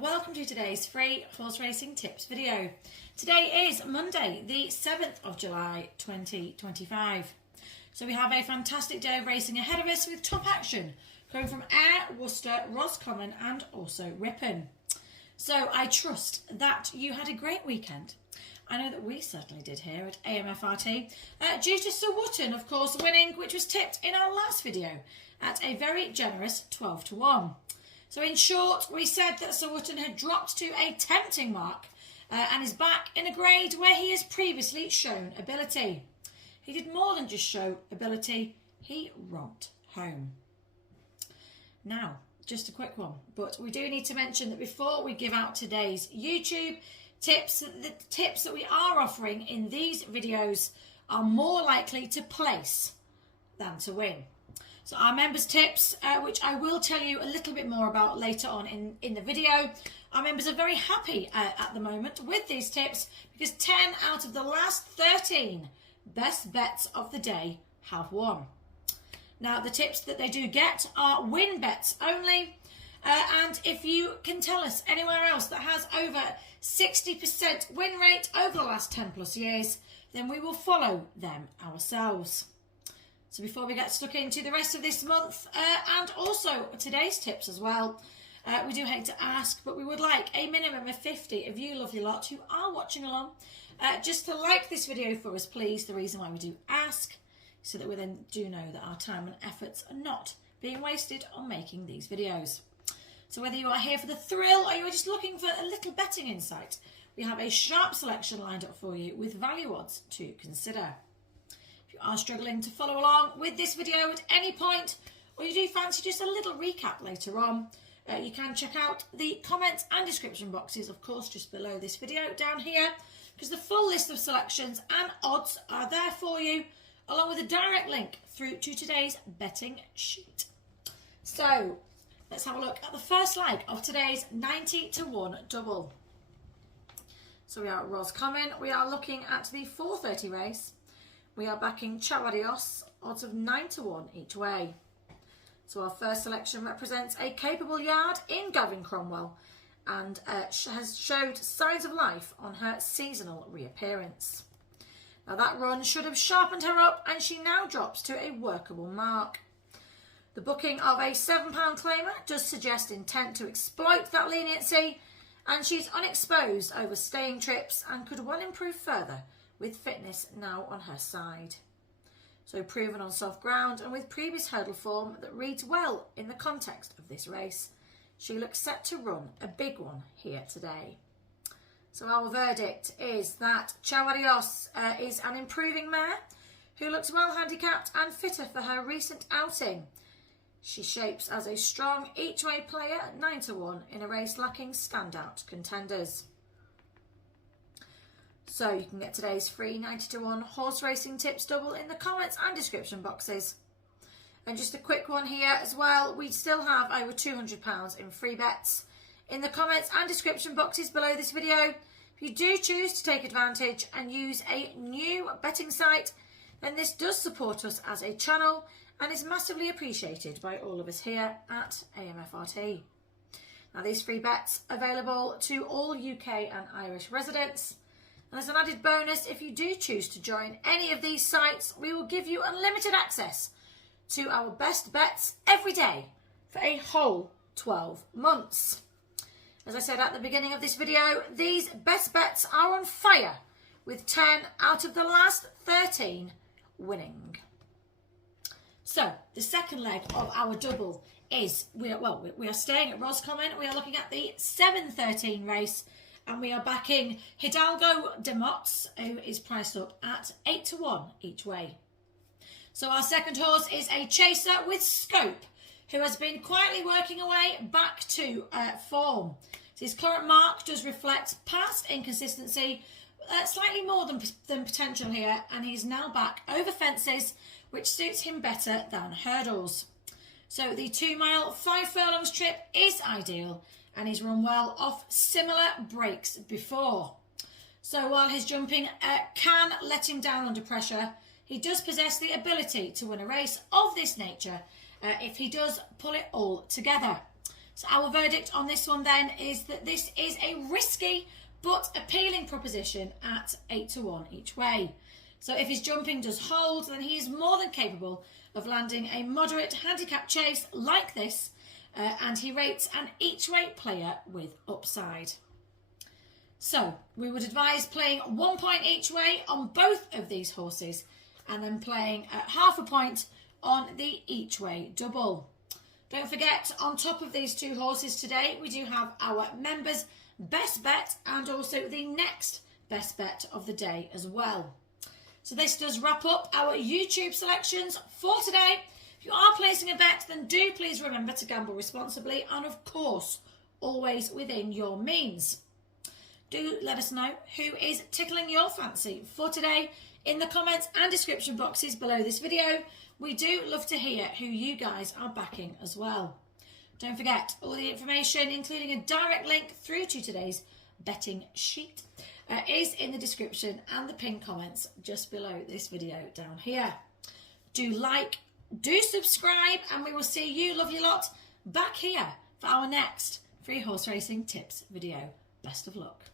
welcome to today's free horse racing tips video. Today is Monday, the 7th of July 2025. So we have a fantastic day of racing ahead of us with top action going from Ayr, Worcester, Roscommon and also Ripon. So I trust that you had a great weekend. I know that we certainly did here at AMFRT, due to Sir Wootton, of course, winning, which was tipped in our last video at a very generous 12-1. So in short, we said that Sir Wootton had dropped to a tempting mark and is back in a grade where he has previously shown ability. He did more than just show ability, he romped home. Now, just a quick one, but we do need to mention that before we give out today's YouTube tips, the tips that we are offering in these videos are more likely to place than to win. So our members tips, which I will tell you a little bit more about later on in the video. Our members are very happy at the moment with these tips because 10 out of the last 13 best bets of the day have won. Now the tips that they do get are win bets only. And if you can tell us anywhere else that has over 60% win rate over the last 10 plus years, then we will follow them ourselves. So before we get stuck into the rest of this month and also today's tips as well, we do hate to ask, but we would like a minimum of 50 of you lovely lot who are watching along just to like this video for us, please. The reason why we do ask, so that we then do know that our time and efforts are not being wasted on making these videos. So whether you are here for the thrill or you are just looking for a little betting insight, we have a sharp selection lined up for you with value odds to consider. If you are struggling to follow along with this video at any point, or you do fancy just a little recap later on, you can check out the comments and description boxes, of course, just below this video down here, because the full list of selections and odds are there for you, along with a direct link through to today's betting sheet. So let's have a look at the first leg of today's 90-1 double. So we are at Roscommon. We are looking at the 4:30 race. We are backing Chawadios, odds of 9-1 each way. So our first selection represents a capable yard in Gavin Cromwell and has showed signs of life on her seasonal reappearance. Now that run should have sharpened her up and she now drops to a workable mark. The booking of a £7 claimer does suggest intent to exploit that leniency, and she's unexposed over staying trips and could well improve further with fitness now on her side. So proven on soft ground and with previous hurdle form that reads well in the context of this race, she looks set to run a big one here today. So our verdict is that Chawadios is an improving mare who looks well handicapped and fitter for her recent outing. She shapes as a strong each-way player at 9-1 in a race lacking standout contenders. So you can get today's free 90-1 horse racing tips double in the comments and description boxes. And just a quick one here as well, we still have over £200 in free bets in the comments and description boxes below this video. If you do choose to take advantage and use a new betting site, then this does support us as a channel and is massively appreciated by all of us here at AMFRT. Now these free bets are available to all UK and Irish residents. And as an added bonus, if you do choose to join any of these sites, we will give you unlimited access to our best bets every day for a whole 12 months. As I said at the beginning of this video, these best bets are on fire with 10 out of the last 13 winning. So the second leg of our double is, we are staying at Roscommon. We are looking at the 7:13 race and we are backing Hidalgo de Mots, who is priced up at 8-1 each way. So our second horse is a chaser with scope, who has been quietly working away back to form. So his current mark does reflect past inconsistency, slightly more than potential here, and he's now back over fences, which suits him better than hurdles. So the 2 mile 5 furlongs trip is ideal, and he's run well off similar breaks before. So while his jumping can let him down under pressure, he does possess the ability to win a race of this nature if he does pull it all together. So our verdict on this one then is that this is a risky but appealing proposition at 8-1 each way. So if his jumping does hold, then he is more than capable of landing a moderate handicap chase like this, and he rates an each way player with upside. So we would advise playing 1 point each way on both of these horses, and then playing at half a point on the each way double. Don't forget, on top of these two horses today, we do have our members' best bet and also the next best bet of the day as well. So this does wrap up our YouTube selections for today. If you are placing a bet, then do please remember to gamble responsibly and, of course, always within your means. Do let us know who is tickling your fancy for today in the comments and description boxes below this video. We do love to hear who you guys are backing as well. Don't forget, all the information, including a direct link through to today's betting sheet, is in the description and the pinned comments just below this video down here. Do like, do subscribe, and we will see you, lovely lot, back here for our next free horse racing tips video. Best of luck.